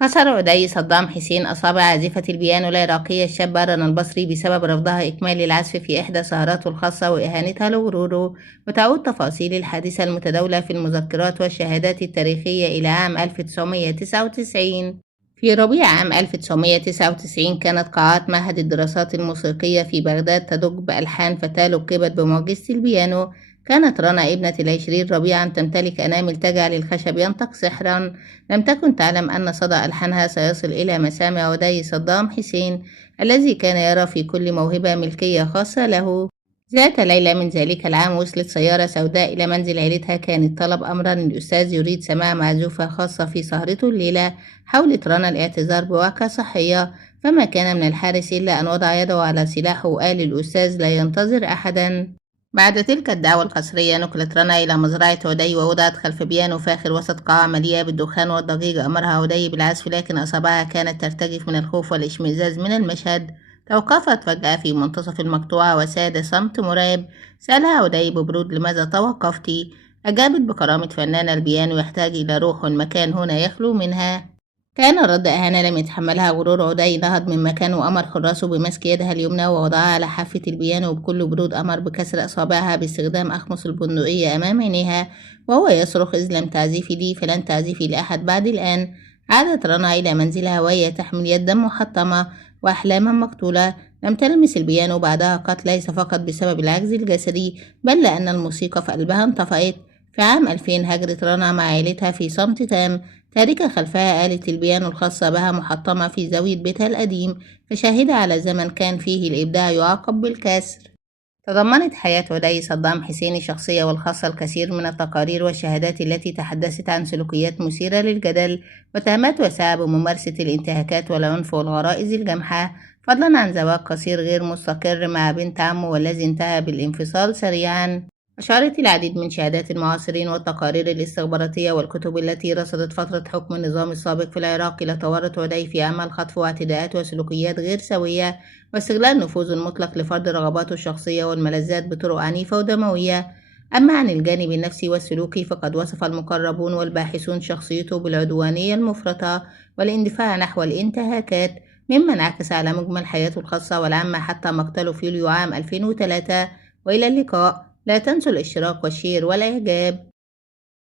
كسر عدي صدام حسين أصابع عازفة البيانو العراقية الشابة رنا البصري بسبب رفضها إكمال العزف في إحدى سهراته الخاصة وإهانتها لغروره. وتعود تفاصيل الحادثة المتداولة في المذكرات والشهادات التاريخية إلى عام 1999. في ربيع عام 1999 كانت قاعات معهد الدراسات الموسيقية في بغداد تدج بألحان فتاة لقبت بمعجزة البيانو. كانت رنا ابنة العشرين ربيعا تمتلك أنامل تجعل الخشب ينطق سحرا. لم تكن تعلم أن صدى ألحانها سيصل إلى مسامع ودي صدام حسين الذي كان يرى في كل موهبة ملكية خاصة له. ذات ليلة من ذلك العام وصلت سيارة سوداء إلى منزل عيلتها. كان الطلب أمرا الأستاذ يريد سماع معزوفة خاصة في سهرته الليلة. حاولت رنا الاعتذار بوعكة صحية، فما كان من الحارس إلا أن وضع يده على سلاحه وقال الأستاذ لا ينتظر أحدا. بعد تلك الدعوة القسرية نقلت رنا إلى مزرعة عدي ووضعت خلف بيانو فاخر وسط قاعة مليئة بالدخان والضجيج. أمرها عدي بالعزف لكن أصابعها كانت ترتجف من الخوف والاشمئزاز من المشهد. توقفت فجأة في منتصف المقطوعة وساد صمت مرعب. سألها عدي ببرود لماذا توقفت؟ أجابت بكرامة فنان البيانو يحتاج إلى روح والمكان هنا يخلو منها. كان الرد إهانة لم يتحملها غرور عدي. نهض من مكانه وأمر حراسه بمسك يدها اليمنى ووضعها على حافة البيانو. وبكل برود أمر بكسر أصابعها باستخدام أخمص البندقية أمام عينيها وهو يصرخ إذ لم تعزفي لي فلن تعزفي لأحد بعد الآن. عادت رنا إلى منزلها وهي تحمل يدا محطمة وأحلاما مقتولة. لم تلمس البيانو بعدها قط، ليس فقط بسبب العجز الجسدي بل لأن الموسيقى في قلبها انطفأت. في عام 2000 هاجرت رنا مع عائلتها في صمت تام، تاركة خلفها آلة البيانو الخاصة بها محطمة في زاوية بيتها القديم، فشاهدة على زمن كان فيه الإبداع يعاقب بالكسر. تضمنت حياة عدي صدام حسين الشخصية والخاصة الكثير من التقارير والشهادات التي تحدثت عن سلوكيات مثيرة للجدل وتهمات واسعة بممارسة الانتهاكات والعنف والغرائز الجمحاء، فضلا عن زواج قصير غير مستقر مع بنت عمه والذي انتهى بالانفصال سريعا. أشارت العديد من شهادات المعاصرين والتقارير الاستخباراتية والكتب التي رصدت فترة حكم النظام السابق في العراق إلى تورط عدي في أعمال خطف واعتداءات وسلوكيات غير سوية واستغلال نفوذ مطلق لفرض رغباته الشخصية والملذات بطرق عنيفة ودموية. أما عن الجانب النفسي والسلوكي فقد وصف المقربون والباحثون شخصيته بالعدوانية المفرطة والاندفاع نحو الانتهاكات، مما انعكس على مجمل حياته الخاصة والعامة حتى مقتله في يوليو عام 2003. وإلى اللقاء. لا تنسوا الاشتراك والشير والإعجاب.